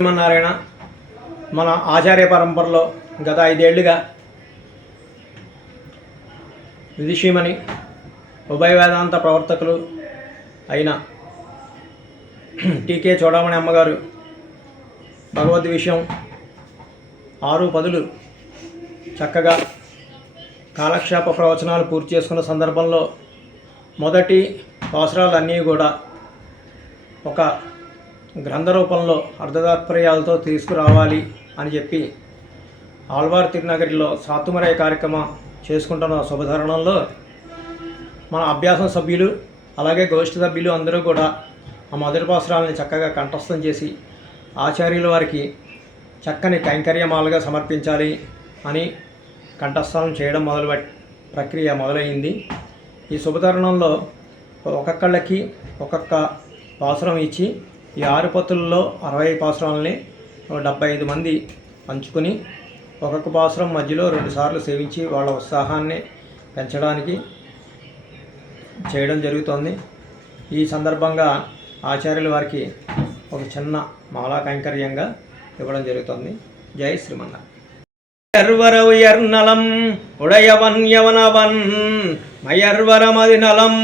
శ్రీమన్నారాయణ మన ఆచార్య పరంపరలో గత 5 ఏళ్లుగా విదుషీమణి ఉభయ వేదాంత ప్రవర్తకులు అయిన టీకే చూడమణి అమ్మగారు భగవద్ విషయం 6 చక్కగా కాలక్షేప ప్రవచనాలు పూర్తి చేసుకున్న సందర్భంలో మొదటి పాసురాలన్నీ కూడా ఒక గ్రంథ రూపంలో అర్ధతాత్పర్యాలతో తీసుకురావాలి అని చెప్పి ఆళ్వార్ తిరునగరిలో సాతుమరై కార్యక్రమం చేసుకుంటున్న శుభతరుణంలో మన అభ్యాసం సభ్యులు అలాగే గోష్ఠి సభ్యులు అందరూ కూడా ఆ మొదటి పాసురాలని చక్కగా కంఠస్థం చేసి ఆచార్యుల వారికి చక్కని కైంకర్యమాలుగా సమర్పించాలి అని కంఠస్థం చేయడం ప్రక్రియ మొదలైంది. ఈ శుభతరుణంలో ఒక్కొక్కళ్ళకి ఒక్కొక్క పాసురం ఇచ్చి ఈ 6 పత్తులలో 60 పాసురాలని 75 మంది పంచుకొని ఒక్కొక్క పాసురం మధ్యలో 2 సార్లు సేవించి వాళ్ళ ఉత్సాహాన్ని పెంచడానికి చేయడం జరుగుతోంది. ఈ సందర్భంగా ఆచార్యుల వారికి ఒక చిన్న మాలా కైంకర్యంగా ఇవ్వడం జరుగుతుంది. జై శ్రీమన్నారాయణ. மயர்வர உயர்நலம் உடையவன் யவனவன் மயர்வரமதிநலம்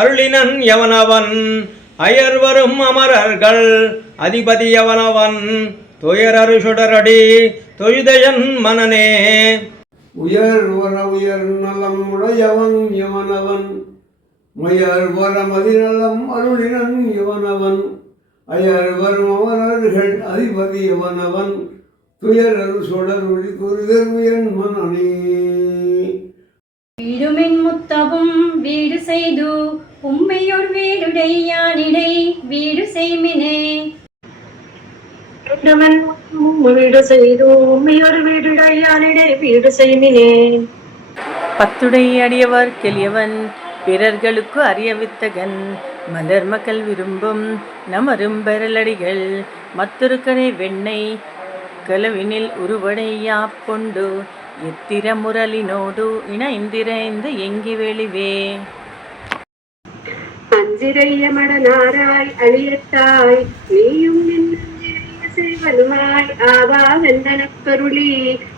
அருளினன் யவனவன் அயர்வரும் அமரர்கள் அதிபதி யவனவன் துயரரு சுடரடி தொழுதயன் மனனே. உயர்வர உயர்நலம் உடையவன் யவனவன் மயர்வரமதிநலம் அருளினன் யவனவன் அயர்வரும் அமரர்கள் அதிபதி யவனவன் துயரரு சுடரொளி தொழுதயன் மனனே. வீடுமென் முத்தவும் வீடு செய்து உம்மையோர் வீடுடை யானிடை வீடு செய்மினே. வீடுமென் வீடு செய்து உம்மையோர் வீடுடை யானிடை வீடு செய்மினே. பத்துடை அடியவர் கெளியவன் பிறர்களுக்கு அறியவித்தகன் மலர் மக்கள் விரும்பும் நமரும் பெறலடிகள் மத்துருக்கனை வெண்ணெய் கலவினில் உருவடையா பொண்டு எத்திர முரளினோடு இணைந்திரைந்து எங்கி வெளிவே. அஞ்சிரைய மடனாராய் அழியத்தாய் நீயும் செய்வனுமாய் ஆவா வெந்தனக்கருளி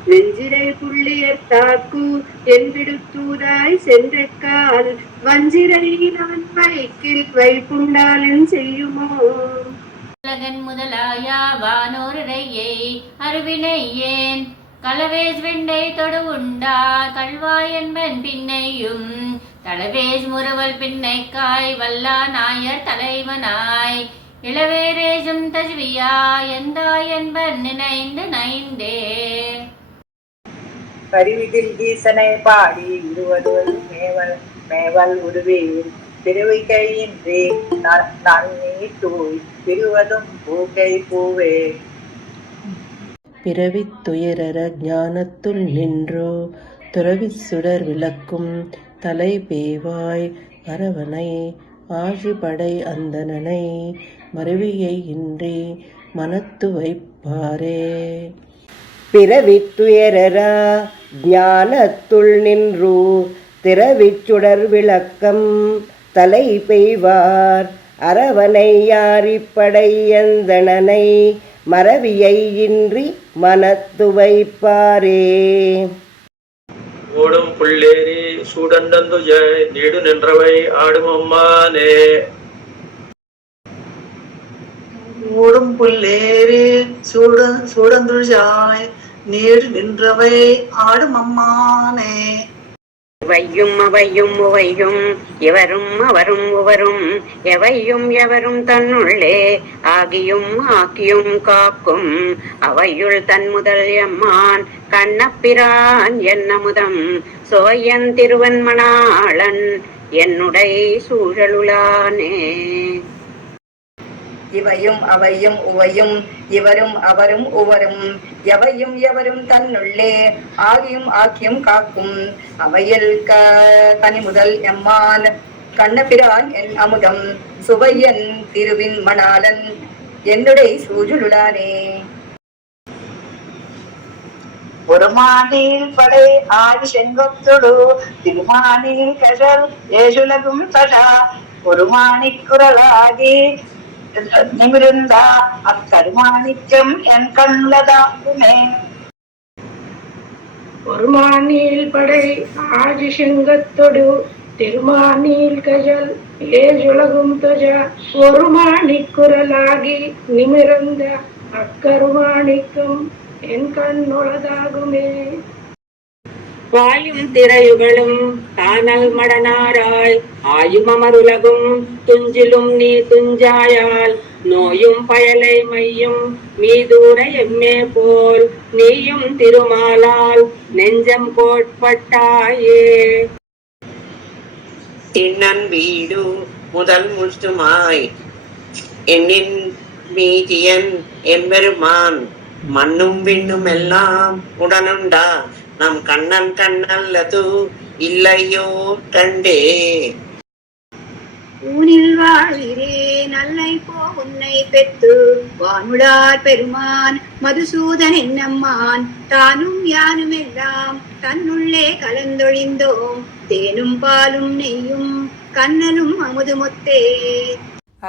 நெஞ்சிரை புள்ளியர் தாக்கு என்பிடுத்தூதாய் சென்றக்கால் வஞ்சிரை அவன் வைக்கில் வைப்புண்டாலன் செய்யுமோ. உலகன் முதலாயா வானோரையை அருவினை ஏன் களவேஸ் வெண்டை தொடு உண்டார் கல்வாய் என்பன் பின்னையும் தளவேஸ் முறுவல் பின்னைக்காய் வல்லா நாயர் தலைவனாய் இளவேரேஜும் தஜ்வியா எந்தாய் என்பன் நினைந்து நைந்தே. கருவிதில் ஈசனை பாடி இருவருள் மேவல் மேவல் உருவேன் பிறவை கையின்றி நான் நீட்டோய் பிரிவதும் பூக்கை பூவே. பிறவித் துயரற ஞானத்துள் நின்றோ துறவிச் சுடர் விளக்கும் தலை பேவாய் அரவனை ஆழிபடை அந்தணனை மருவியை இன்றி மனத்து வைப்பாரே. பிறவித் துயரற ஞானத்துள் நின்றோ திறவிச் சுடர் விளக்கம் தலை பெய்வார் அரவனை யாரிப்படை அந்தணனை மறவியை இன்றி மனத்து வைப்பாரே. ஓடும் புள்ளேரி சூடண்டந்துஜ நீடு நின்றவை ஆடும் அம்மானே. ஓடும் புள்ளேரி சூடந்துஜாய் நீடு நின்றவை ஆடும் அம்மானே. வையும் அவையும் உவையும் எவரும் அவரும் உவரும் எவையும் எவரும் தன்னுள்ளே ஆகியும் ஆக்கியும் காக்கும் அவையுள் தன் முதல் எம்மான் கண்ணப்பிரான் என்னமுதம் சோயன் திருவன்மணாளன் என்னுடை சூழலுளானே. இவையும் அவையும் உவையும் இவரும் அவரும் உவரும் எவையும் எவரும் தன்னுள்ளே ஆகியும் ஆக்கியும் காக்கும் அவையில் கனி முதல் எம்மான் கண்ணபிரான் என் அமுதம் சுவையன் திருவின் மணாளன் என்னுடைய சூழலுளானே. ஒருமானில் படை ஆடி செங்கொத்தொடு திருமானில் கழல் ஏசுலகும் தடா ஒரு மாணிக்குரலாகி நிமிர்ந்தா அக்கருமாணிக்கம் என் கண்ணுள்ளதாகுமே. ஒரு மானில் படை ஆதி சிங்கத்தொடு திருமானில் கஜல் ஏஜுலகும் தொஜ ஒரு மாணிக்குரலாகி நிமிர்ந்த அக்கருமாணிக்கம் என் கண்ணுளதாகுமே. வாயும் திரையுகளும் தானல் மடனாராய் ஆயும் அமருலகும் துஞ்சிலும் நீ துஞ்சாயால் நோயும் பயலை மையும் மீதூர எம்மே போல் நீயும் திருமாலால் நெஞ்சம் கோட்பட்டாயே. திண்ணன் வீடு முதல் முற்றுமாய் எண்ணின் மீதியன் எம்பெருமான் மண்ணும் விண்ணும் எல்லாம் உடனுண்டா நம் கண்ணன் கண்ணல்லது இல்லையோ கண்டே. ஊனில் வாழ்கிறே நல்லை போ உன்னை பெற்று வானுடார் பெருமான் மதுசூதன் என்னம்மான் தானும் யானும் எல்லாம் தன்னுள்ளே கலந்தொழிந்தோம் தேனும் பாலும் நெய்யும் கண்ணலும் அமுதுமுத்தே.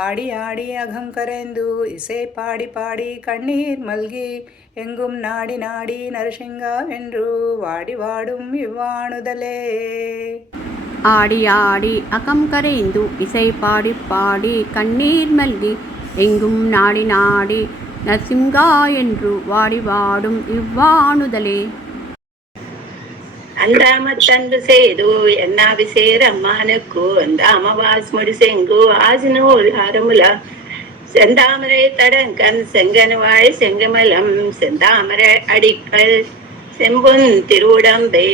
ஆடி ஆடி அகம் கரைந்து இசை பாடி பாடி கண்ணீர் மல்கி எங்கும் நாடி நாடி நரசிங்கா வென்று வாடி வாடும் இவ்வாணுதலே. ஆடி ஆடி அகம் கரைந்து இசை பாடி பாடி கண்ணீர் மல்கி எங்கும் நாடி நாடி நரசிங்கா என்று வாடி வாடும் இவ்வாணுதலே. அந்தாமத்தன்பு செய்து என்னாவிசேர் அம்மானுக்கு அந்தாமவாஸ் முடிசெங்கு ஆசினோல் ஆரமுல செந்தாமரை தடங்கன் செங்கனுவாய் செங்கமலம் செந்தாமரை அடிக்கல் செம்பொன் திருவுடம்பே.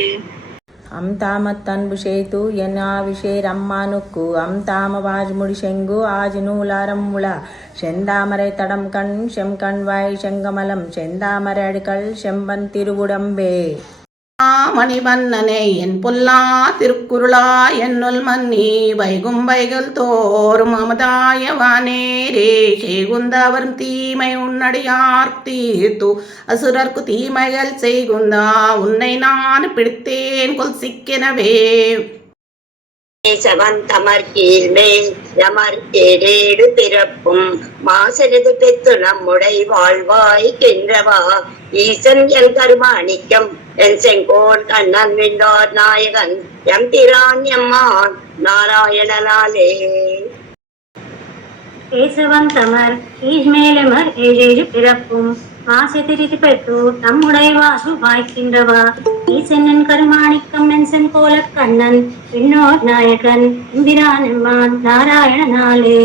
அம்தாமத்தன்பு செய்து என்னாவிசேர் அம்மானுக்கு அம்தாமவாஜ் முடிசெங்கு ஆஜினூலாரமுல செந்தாமரை தடம் கண் செம்கண்வாய் செங்கமலம் செந்தாமரை அடிக்கல் செம்பன் திருவுடம்பே. மணிவண்ணனே என் பொல்லா திருக்குருளா என்னுள் மன்னி வைகும் வைகள் தோறும் அமதாயவானேரே செய்குந்தவரும் தீமை உன்னடியார் தீர்த்து அசுரர்க்கு தீமைகள் செய்குந்தா உன்னை நான் பிடித்தேன் கொல் சிக்கெனவே. தமர் கீழ்மே யமர் ஏடேடு பிறப்பும் மாசரது பெத்து நம்முடை வாழ்வாய் கென்றவா ஈசன் என் கருமாணிக்கம் என் செங்கோல் கண்ணன் விண்டோர் நாயகன் எம் பிரான் எம்மான் நாராயணனாலே. கேசவன் தமர் கீழ்மேலமர் ஏழேழு பிறப்பும் மாசெதிரிது பெற்று நம்முடைய வாசு வாய்க்கின்றவா ஈசன்னன் கருமாணிக்கம் என்சன் போல கண்ணன் விண்ணோர் நாயகன் எம்பிரானம்மான் நாராயணனாலே.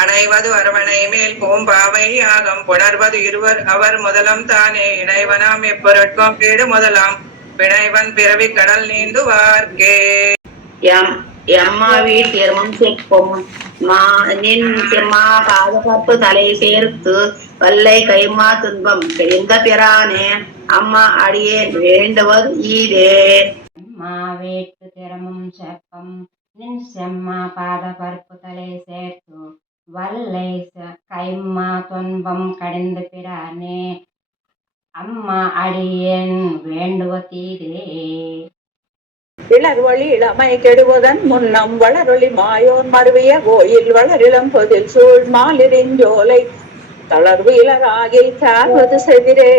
அணைவது அரவணை மேல் பூம்பாவை யாகம் புணர்வது இருவர் அவர் முதலம் தானே இணைவனாம் எப்பொருட்கும் கேடு முதலாம் பிணைவன் பிறவி கடல் நீந்துவார்கே. எம்மா வீட்டியர்மும் செப்பும் நின் செம்மா பாதுகாப்பு தலை சேர்த்து வல்லை கைமா துன்பம் தெரிந்த பிரானே அம்மா அடியேன் வேண்டுவது ஈரே. அம்மா வேட்டு திறமும் செப்பம் நின் செம்மா பாத பருப்பு தலை சேர்த்து வல்லை கைம்மா துன்பம் கடிந்த பிரானே அம்மா அடியேன் வேண்டுவதீரே. இளர்வழி இளமை கெடுவதன் முன்னம் வளரொளி மாயோர் மருவிய கோயில் வளரிளம் பொதில் சூழ் மாலிரிஞ்சோலை தளர்வு இளராகி சார்வது செதிரே.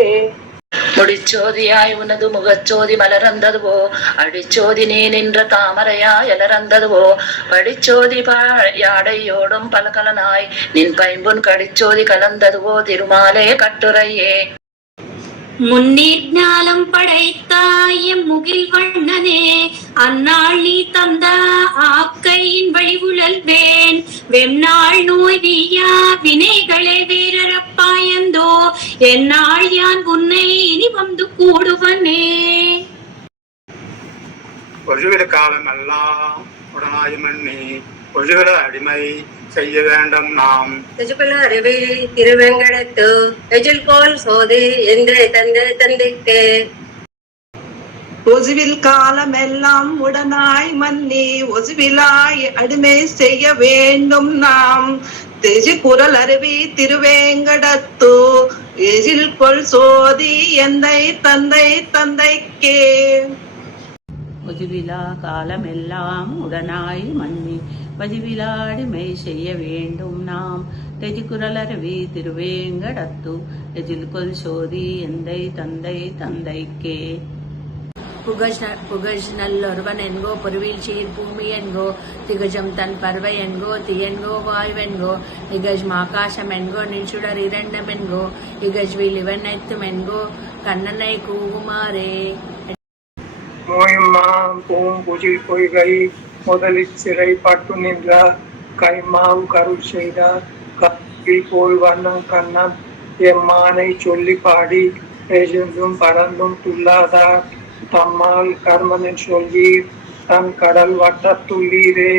முடிச்சோதியாய் உனது முகச்சோதி மலர்ந்ததுவோ அடிச்சோதி நீ நின்ற தாமரையாய் எலர்ந்ததுவோ படிச்சோதி யாடையோடும் பலகலனாய் நின் பைம்புன் கடிச்சோதி கலந்ததுவோ திருமாலே கட்டுரையே. முன்னீர் ஞானம் படைத்தாயம் முகில் வண்ணனே அந்நாள் நீ தந்த ஆக்கையின் வழிவுழல்வேன் வெம்நாள் நோய் நீயா வினைகளை வீரரப்பாயந்தோ எந்நாள் யான் உன்னை இனி வந்து கூடுவனே. ஒழுகிற காலம் எல்லாம் உடனாய் மண்ணி ஒழுகிற அடிமை செய்ய வேண்டும் நாம் அறிவை திருவெங்கடத்து எஜில்கோல் சோதி என்று தந்தை தந்தைக்கு. ஒசுவில் காலம் எல்லாம் உடனாய் மன்னி ஒசுவிலாய் அடிமை செய்ய வேண்டும் நாம் தெஜி குரல் அருவி திருவேங்கடத்து எஜில் கொள் சோதி எந்தை தந்தை தந்தைக்கே. ஒசுவிலா காலமெல்லாம் உடனாய் மன்னி வஜிவிலாடிமை செய்ய வேண்டும் நாம் தெஜிகுரலருவி திருவேங்கடத்து எஜில் கொல் சோதி எந்தை தந்தை தந்தைக்கே. புகழ் நல்லொருவன் என்கோ பொருவில் சீர் பூமி என்கோ திகஜம் தன் பறவை என்கோ தீயன்கோ வாய்வென்கோ இகஜ் ஆகாசம் என்கோ நின்சுடர் இரண்டம் என்கோ இகஜ் விழிவன் எத்தும் என்கோ கண்ணனை கூகுமாரே. மோயம்மாம் பூங்குஜில் பொய்கை முதலில் சிறை பட்டு நின்ற கைமாவு கருள் செய்த கப்பில் போல் வண்ணம் கண்ணன் எம்மானை சொல்லி பாடி பேசுந்தும் பறந்தும் துள்ளாதார் தம்மால் கர்மனின் சொல்லி தன் கடல் வட்ட துள்ளீரே.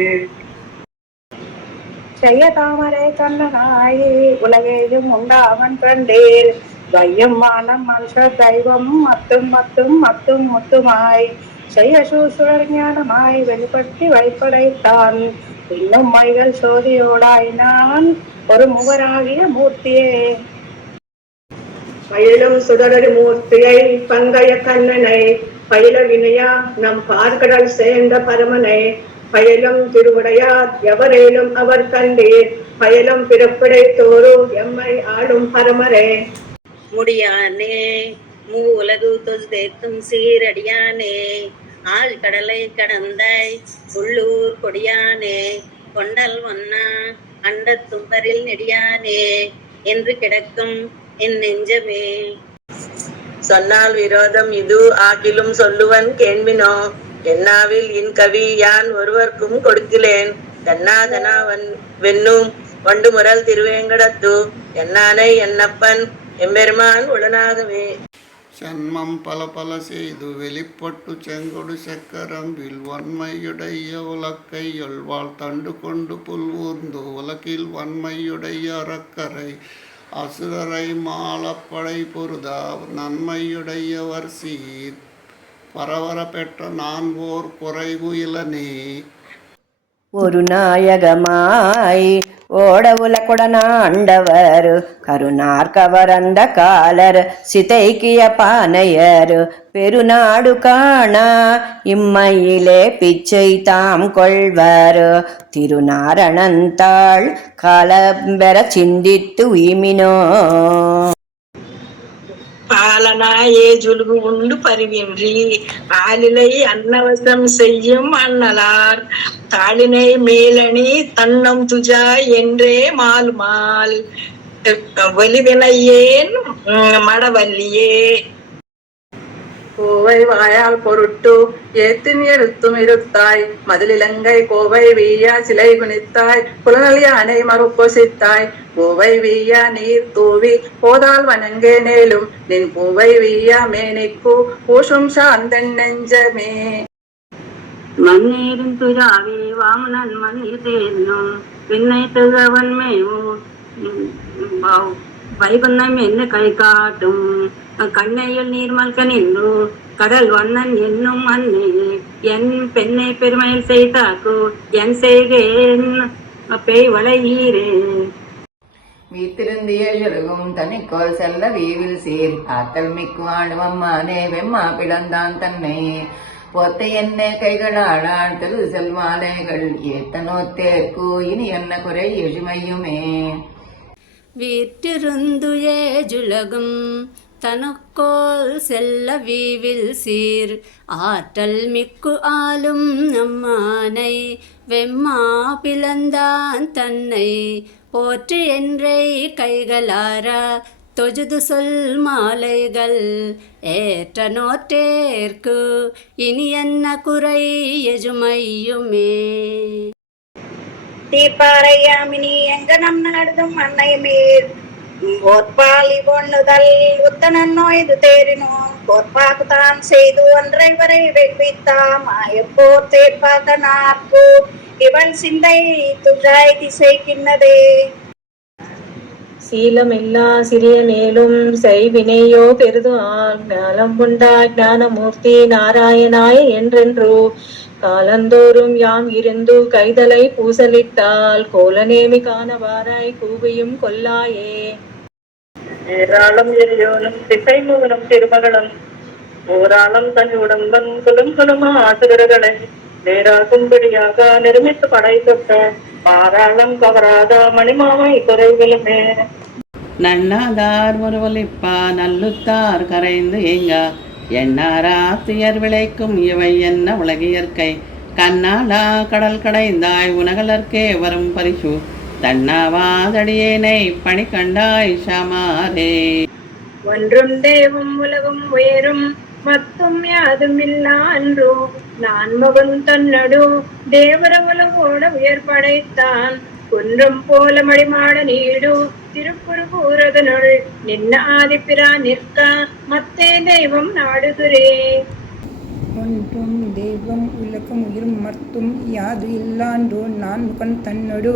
செய்ய தாமரை கண்ணனாயே உலகேயும் உண்டாவன் கண்டேர் வையம் வானம் மனுஷ தெய்வம் மத்தும் மத்தும் மத்தும் முத்துமாய் செய்ய சூசுடர் ஞானமாய் வெளிப்படுத்தி வைப்படைத்தான் இன்னும் மைகள் சோதியோடாயினான் ஒரு முகராகிய மூர்த்தியே. பயிலும் சுடரடி மூர்த்தியை பங்கைய கண்ணனை பயில வினையா நம் பார்க்கடல் சேர்ந்த பரமனை பயிலும் திருவுடையார் எவரேலும் அவர் கண்டீர் பயிலும் பிறப்படை தோறு எம்மை ஆளும் பரமரே. முடியானே மூலகு தொழுதேத்தும் சீரடியானே ஆள் கடலை கடந்தாய் உள்ளூர் கொடியானே கொண்டல் ஒன்னா அண்ட தும்பரில் நெடியானே என்று கிடக்கும் என் நெஞ்சமே. சொன்னால் விரோதம் இது ஆகிலும் சொல்லுவன் கேள்வினோ என்னாவில் இன் கவி யான் ஒருவர்க்கும் கொடுக்கிலேன் தன்னாதனாவன் வென்னும் வண்டு முரல் திருவேங்கடத்து என்னானை என்னப்பன் எம்பெருமான் உடனாகவே. சன்மம் பல பல செய்து வெளிப்பட்டு செங்கொடு சக்கரம் வன்மையுடைய உலக்கை ஒல்வாள் தண்டு கொண்டு புல்வூர்ந்து உலகில் வன்மையுடைய அறக்கரை அசுரரை மாலப்படை பொருதா நன்மையுடையவர் சீர் பரவர பெற்ற நான் ஓர் குறைவு இலனே. ஒரு நாயகமாய் ஓட உலகுடனாண்டவர் கருணார் கவரந்த காலர் சிதைக்கிய பானையர் பெருநாடு காணா இம்மையிலே பிச்சை தாம் கொள்வர் திருநாரணந்தாள் காலம்பெற சிந்தித்து உய்மினோ. பாலனாயே ஜுலுகு உண்டு பரிவின்றி ஆலிலை அன்னவசம் செய்யும் அண்ணலார் தாளினை மேலணி தன்னம் துஜா என்றே மால் மால் வெளிவினையேன் மடவல்லியே. கோவை வாயால் பொருட்டு ஏத்தின் எழுத்தும் இருத்தாய் மதிலிலங்கை கோவை வீயா சிலை குனித்தாய் புலனலிய அணை மறுப்பொசித்தாய் பூவை வீயா நீர் தூவி போதால் வணங்கே நேலும் நின் பூவை வீயா மேனிக்கு பூஷும் சாந்தன் நெஞ்சமே. மண்ணீரின் துராவி வாமனன் மண்ணீர் தேர்னும் பின்னை துகவன் மேவும் வைகுந்தம் என்ன கை காட்டும் கண்ணையில் நீர்மல்க நின்று கடல் வண்ணன் என்னும் அன்னை என் பெண்ணை பெருமையில் செய்தாக்கு என் செய்கேன் பேய் வளையீரே. வீத்திருந்திய ஜொருகும் தனிக்கோல் செல்ல வீவில் சீர் ஆத்தல் மிக்கு ஆடுவம்மானே வெம்மா பிளந்தான் தன்னை பொத்த என்ன கைகளாளான் தெரு செல்வாலைகள் ஏத்தனோ தேர்க்கு இனி என்ன குறை எழிமையுமே. வீற்றிருந்துயே ஜுலகும் தனக்கோல் செல்ல வீவில் சீர் ஆற்றல் மிக்கு ஆளும் நம்மானை வெம்மா பிளந்தான் தன்னை போற்று என்றே கைகளாரா தொஜுது சொல் மாலைகள் ஏற்ற நோற்றேற்கு இனி என்ன குறை எஜுமையுமே. தீர்ப்பாரையாமினி எங்க நம் நாடுதும் அன்னை மீர் போற்பாலி பொண்ணுதல் உத்தனன் நோய்து தேறினோம் போற்பாக்கு தான் செய்து ஒன்றை வரை வெகுவித்தா மாயப்போர் தேர்ப்பாக்க நாற்கு இவள் சிந்தை துஜாய் திசைக்கின்னதே. சீலமில்லா சிறிய நேலும் செய்வினையோ பெரிது ஞானம் உண்டா ஞானமூர்த்தி நாராயணாய என்றென்றோ காலந்தோறும் யாம் இருந்து கைதலை பூசலிட்டால் கோலநேமி காணவாராய் கூவியும் கொல்லாயே. ஏராளம் எரியோனும் திசை மூலம் திருமகளும் ஓராளம் தன் உடம்பன் குலம் குலமா ஆசுகர்களை நேராகும்படியாக நிர்மித்து படைத்த பாராளம் கவராத மணிமாமை குறைவிலுமே. நன்னாதார் முருவலிப்பா நல்லுத்தார் கரைந்து ஏங்கா எண்ணாரா துயர் விளைக்கும் இவை என்ன உலகியற்கை கண்ணாலா கடல் கடைந்தாய் உனகலர்க்கே வரும் பரிசு தன்னாவாதடியேனை பணி கண்டாய் ஷமாரே. ஒன்றும் தேவும் உலகும் உயரும் மத்தும் யாதும் இல்லா அன்றோ நான் மகன் தன்னடு தேவர உலகோட உயர் படைத்தான் குன்றம் போல மடிமாட நீடு திருக்குறுகூரதனுள் நின்ன ஆதிப்பிரா நிற்க மத்தே தெய்வம் நாடுகிறே. ஒன்றும் தெய்வம் உலகம் உயிரும் மத்தும் யாது இல்லாண்டோ நான் முகன் தன்னொடு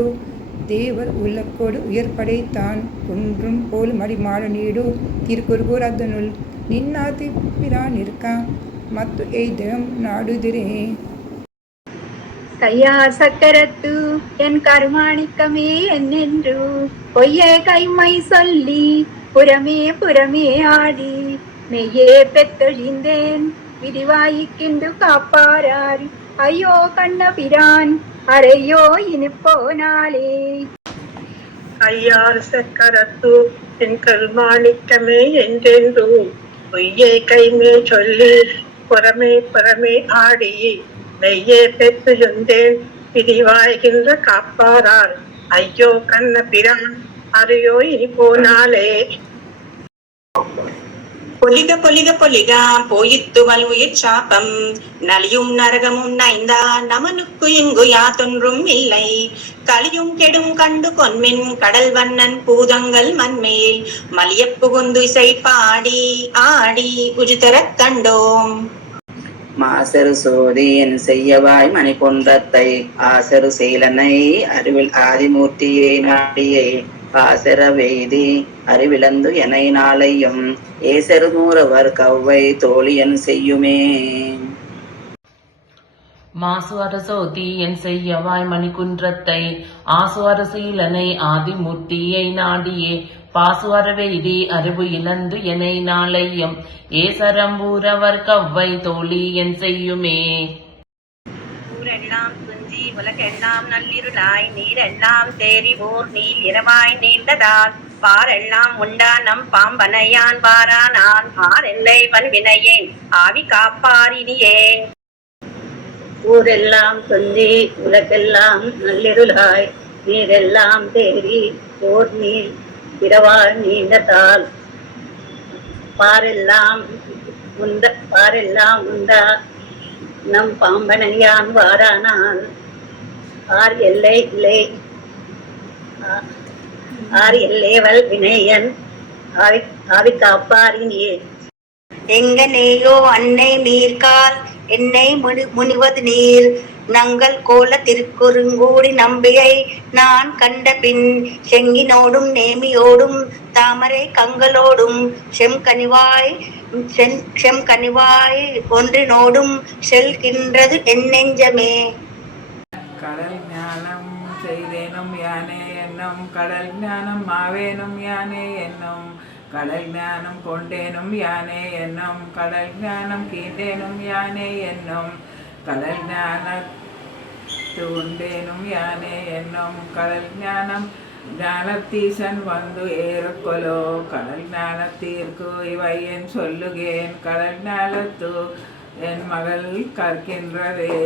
தேவர் உலக்கோடு உயர் படைத்தான் குன்றும் போல் மடிமாட நீடு திருக்குறுகூர் அதனுள் நின்னாதி பிரான் இருக்கா மத்து எய்தம் நாடுதிரே. கையார் சக்கரத்து என் கருமாணிக்கமே என்னென்று பொய்யே கைமை சொல்லி புறமே புறமே ஆடி மெய்யே பெத்தொழிந்தேன் விதிவாயிக்கின்று காப்பாரார் ஐயோ கண்ண பிரான் அறையோ இனிப்போனாலே. ஐயாறு சக்கரத்து என் கருமாணிக்கமே என்றென்று பொய்யை கைமே சொல்லி புறமே புறமே ஆடி மெய்யே பெற்றுந்தேன் பிரிவாய்கின்ற காப்பாரார் ஐயோ கண்ண பிரான் அறையோ இனி போனாலே. பொலிக பொலிக பொலிக போயித்துவல் உயிர் சாப்பம் நலியும் நரகமும் நைந்தா நமனுக்கு இங்கு யாதொன்றும் இல்லை கலியும் கெடும் கண்டு கொன்மின் கடல் வண்ணன் பூதங்கள் மண்மேல் மலிய புகுந்து இசை பாடி ஆடி உஜிதரக் கண்டோம். மாசரு சோதியன் செய்யவாய் மணி பொன்றத்தை ஆசரு சீலனை அறிவில் ஆதிமூர்த்தியே நாடியே பாசர வெய்தி அறிவிழந்து எனை நாளையும் ஏசரு நூறவர் கவ்வை தோழியன் செய்யுமே. மாசு அரசோதி என் செய்யவாய் மணிக்குன்றத்தை ஆசு அரசீலனை ஆதிமூர்த்தியை நாடியே பாசு அரவெய்தி அறிவு இழந்து எனை நாளையும் ஏசரம்பூரவர் கவ்வை தோழி என் செய்யுமே. ஊரெல்லாம் துஞ்சி உலகெல்லாம் நள்ளிருளாய் நீரெல்லாம் தேறிவோர் நீல் இரவாய் நீண்டதால் பாரெல்லாம் உண்டானம் பாம்பனையான் வாரானான் ஆரெல்லை வல்வினையேன் ஆவி காப்பாரினியே. ஊரெல்லாம் துஞ்சி உலகெல்லாம் நள்ளிருளாய் நீரெல்லாம் தேறி ஓர் நீர் இரவாய் நீண்டதால் பாரெல்லாம் உண்டா நம் பாம்பனையான் வாரானால் ஆர் எல்லைவல் வினையன் ஆவி காப்பாரினியே. எங்கனேயோ அன்னை நீர்கால் என்னை முனிவது நீர் நங்கள் கோல திருக்குறுங்கூடி நம்பியை நான் கண்ட பின் செங்கினோடும் நேமியோடும் தாமரை கங்களோடும் செம்கனிவாய் ஒன்றினோடும் செல்கின்றது என் நெஞ்சமே. கடல் ஞானம் செய்தேனும் யானே என்னும் கடல் ஞானம் மாவேனும் யானே என்னும் கடல் ஞானம் கொண்டேனும் யானே என்னும் கடல் ஞானம் கீண்டேனும் யானே என்னும் கடல் ஞான உண்டேனும் யானே என்னும் கடல் ஞானம் ஞானத்தீசன் வந்து ஏறுக்கொலோ கடல் ஞானத்தீர்க்கு இவை என் சொல்லுகேன் கடல் ஞானத்து என் மகள் கற்கின்றதே.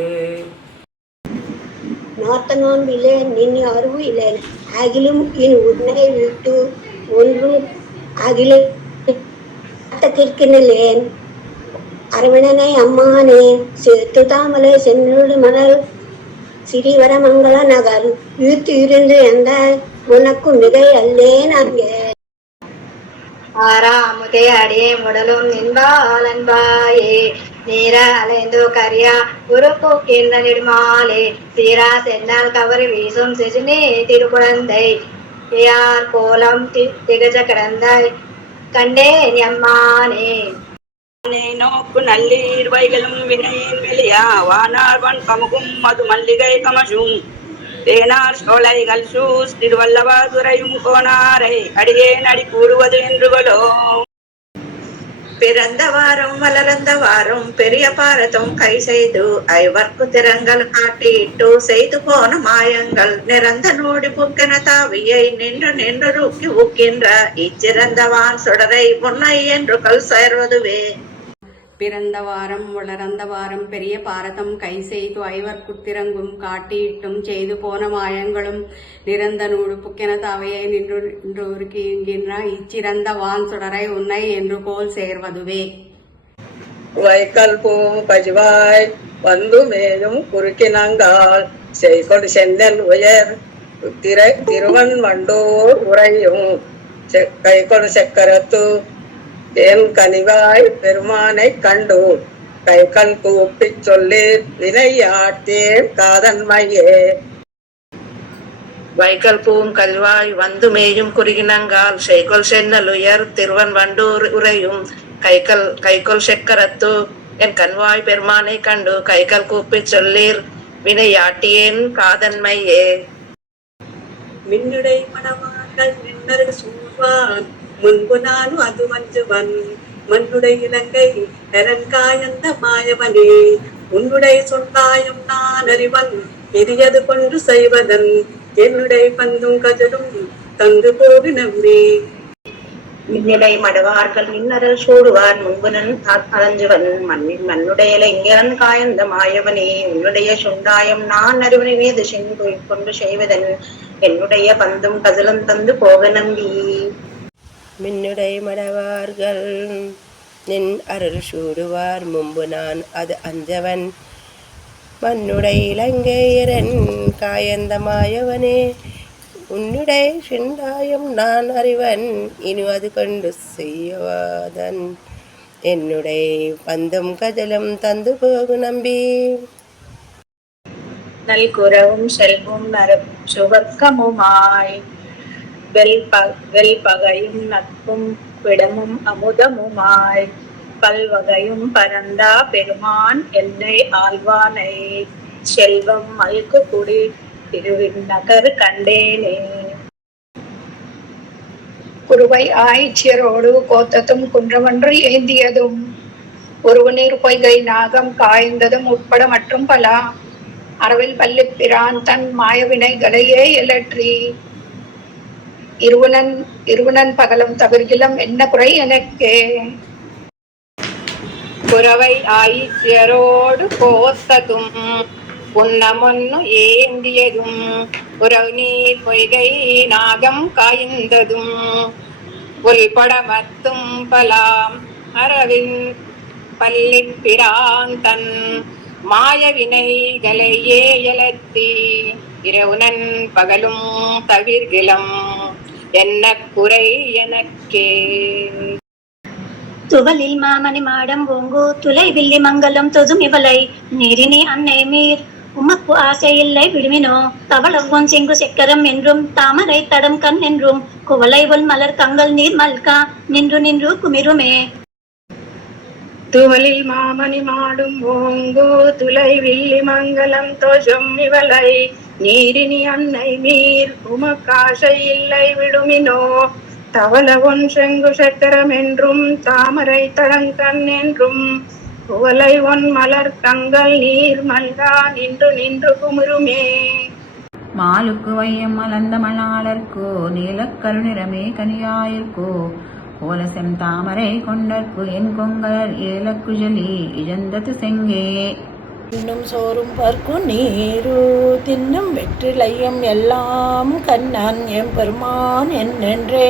நாத்தனாம்பிலே நின் அறிவு இல்லை அகிலும் என் உன்னை விட்டு ஒன்றும் அகிலும் கேட்கின்றேன் அரவணனை அம்மானே துதாமலை சென்னோடு மணல் சிறிவரமங்கல நகர் ஈர்த்து இருந்து எந்த உனக்கு மிகை அல்லேன் அங்கே. ஆறாமுதே அடியே முடலும் நின்பால் அன்பாயே நீரா அலைந்தோ கரியா ஒரு போக்கின்ற நெடுமாலே சீரா சென்னால் கவரி வீசும் சிசுனே திருக்குழந்தை யார் கோலம் திகஜ கிடந்தாய் கண்டேன் எம்மானே. நோக்கு நல்லீர் வைகளும் வினையின் வெளியா வானார்வன் கமுகும் மது மல்லிகை கமசும் தேனார் சோலைகள் சூஸ் திருவல்லவாதுரையும் கோனாரை அடியே நடி கூறுவது என்றுகளோ. பிறந்த வாரம் வளர்ந்த வாரம் பெரிய பாரதம் கை செய்து ஐவர்க்கு திறங்கள் காட்டிட்டு செய்து போன மாயங்கள் நிறந்த நோடி புக்கென தாவியை நின்று நின்று ஊக்கி ஊக்கின்ற இச்சிறந்தவான் சுடரை முன்னை என்று கல் சேர்வதுவே. பிறந்த வாரம் வளர்ந்த வாரம் பெரிய பாரதம் கை செய்து ஐவர்க்குத்திரங்கும் காட்டியிட்டும் செய்து போன மாயங்களும் நிறந்த நூடு புக்கென தாவையை நின்று உருக்கின்ற இச்சிறந்த வான் சுடரை உன்னை என்று போல் சேர்வதுவே. வைக்கல் பூம் பஜுவாய் வந்து மேலும் குறுக்கினங்கால் செய்கொடு செந்தல் உயர் திருவன் வண்டோர் உறையும் கைகொடு செக்கரத்து என் கனிவாய் பெருமானை கண்டு கைகள் கூப்பி சொல்லி வினையாட்டேன் காதன்மையே. வைக்கல் பூம் கல்வாய் வந்து மேயும் குறுகினங்கால் செய்கொள் சென்னலுயர் திருவன் வண்டூர் உரையும் கைகொள் செக்கரத்து என் கண்வாய் பெருமானை கண்டு கைகள் கூப்பி சொல்லீர் வினையாட்டியேன் காதன்மையே. மின்னுடை மணவார்கள் நின்னரு சூழ்வான் முன்பு நானு அது மஞ்சுவன் மண்ணுடை இலங்கை நெரன்காயந்த மாயவனே உன்னுடைய சொன்னாயும் நான் அறிவன் எரியது கொண்டு செய்வதன் என்னுடைய பந்தும் கஜலும் தந்து போகு நம்பி. மின்னிடை மடவார்கள் நின்னரல் சூடுவார் முன்புனன் அலைஞ்சுவன் மண்ணுடைய இங்கரன் காயந்த மாயவனே உன்னுடைய சுண்டாயம் நான் அறிவனை வேது சென்று கொண்டு செய்வதன் என்னுடைய பந்தும் கஜலம் தந்து போக நம்பி. மின்னுடை மடவார்கள் நின் அருள் சூடுவார் முன்பு நான் அது அஞ்சவன் மண்ணுடை இலங்கையரன் காயந்த மாயவனே உன்னுடைய சிண்டாயம் நான் அறிவன் இனி அது கொண்டு செய்யவாதன் என்னுடைய பந்தும் கஜலம் தந்து போகு நம்பி. நல்குறவும் செல்வம் சுவர்க்கமுமாய் வெல்பகையும் நட்பும் விடமும் அமுதமுமாய் பல்வகையும் பரந்தா பெருமான் என்னை ஆழ்வானை செல்வம் மல்கு குடி திருவிண்ணகர் கண்டேனே. குருவை ஆய்ச்சியரோடு கோத்தத்தும் குன்றமன்று ஏந்தியதும் ஒருவநீர் பொய்கை நாகம் காய்ந்ததும் உட்பட மற்றும் பல அரவில் பள்ளி பிரான் தன் மாயவினைகளையே எழற்றி இருவனன் பகலும் தவிர்கிலம் என்ன குறை எனக்கே. குரவை ஆயிச்சியரோடு கோத்ததும் புன்னமொன்னு ஏந்தியதும் உறவு நீர் பொய்கை நாகம் காய்ந்ததும் உள்படமத்தும் பலாம் அரவின் பள்ளிப்பிரான் தன் மாயவினைகளையே எழத்தி இரவுனன் பகலும் தவிர்கிலம் என்ன குறை எனக்கே. துவலில் மாமணி மாடம் ஓங்கோ துளை வில்லி மங்கலம் தொதும் இவளை நீரினி அன்னை மீர் உமக்கு ஆசை இல்லை விடுமினோ தவளவொன் செங்கு செக்கரம் என்றும் தாமரை தடம் கண் என்றும் குவளை ஒல் மலர் கங்கள் நீர் மல்கா நின்று நின்று குமிருமே. துவலில் மாமணி மாடும் ஓங்கோ துளை வில்லி மங்கலம் தோஜம் இவளை நீரினி அன்னை மீர் உமக்காசை இல்லை விடுமினோ தவள ஒன் செங்கு சக்கரம் என்றும் தாமரை தடங்கண் என்றும் குவளை ஒன் மலர் கங்கள் நீர் மல்கா நின்று நின்று குமுருமே. மாலுக்கு வையம் மலர்ந்த மணாளர்க்கோ நீலக்கருநிறமே கனியாயிற்கோ கோலசெம் தாமரை கொண்டற்கு என் கொங்கர் ஏலக்குஜலி இழந்தது செங்கே. இன்னும் சோறும் பர்க்கும் நீரு தின்னும் வெற்றிலையும் எல்லாம் கண்ணன் எம் பெருமான் என்னென்றே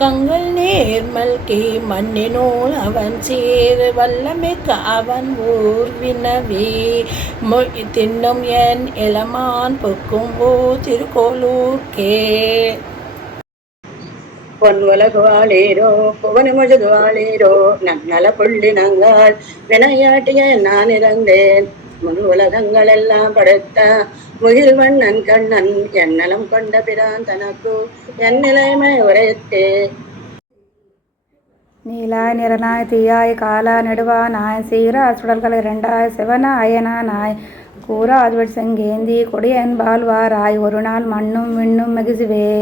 கங்கள் நேர்மல்கி மண்ணினூல் அவன் சீர் வல்லமிக்க அவன் ஊர் வினவி தின்னும் என் இளமான் பொக்கும் ஓ திருக்கோளூர்க்கே. பொன்வலகுவாளீரோ புவனமுஜுவாளீரோ நன்னல புள்ளி நங்கால் வினையாட்டிய நான் இறந்தேன் முன் உலகங்கள் எல்லாம் படுத்த முகில் வண்ணன் கண்ணன் எண்ணலம் கொண்ட பிரான் தனக்கு என் நிலைமை உரைத்தே. நீலாய் நிறனாய் தீயாய் காலா நெடுவானாய் சீரா சுடல்கள் இரண்டாய் சிவனாயனானாய் கூறா அதுவட் செங்கேந்தி கொடியன் பால்வாராய் ஒரு நாள் மண்ணும் விண்ணும் மகிழ்வே.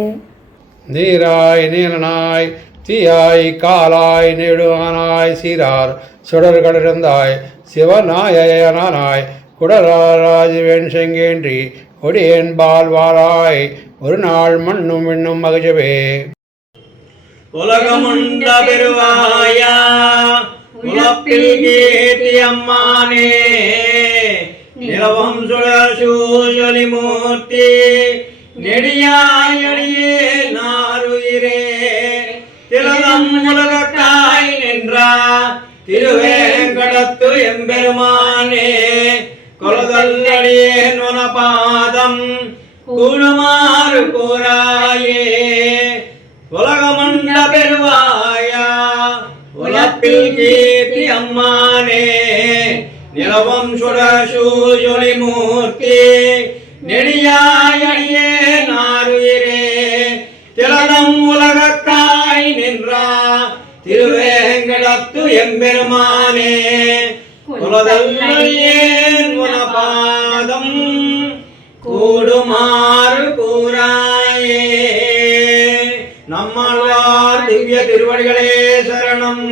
நீராய் நீலனாய் தீயாய் காலாய் நெடுவானாய் சீரார் சுடர்களிருந்தாய் சிவநாயனாய் குடராஜிவேன் செங்கேன்றி கொடியேன் பால்வாராய் ஒரு நாள் மண்ணும் விண்ணும் மகிழ்வே. உலகமுண்ட பெருவாயா உலப்பில் கீர்த்தி அம்மானே நிலவம் சுடர் சூழலி மூர்த்தி நெடியாயடியே நாருயிரே திலகம் உலகத்தாய் நின்றா திருவேங்கடத்து எம்பெருமானே கொலதல்லடியேன் உனபாதம் கூடுமாறு கூறாயே. உலகமண்ட பெருவாயா உலப்பில் கீர்த்தி அம்மானே நிலவம் சுடசூழொளி மூர்த்தி நெடியாயடியே நாருயிரே திலகம் உலகத்தாய் நின்றா திருவேங்கடத்து எம்பெருமானே குலதல்லையேன் உனபாதம் கூடுமாறு கூறாயே. நம்மாழ்வார் திவ்ய திருவடிகளே சரணம்.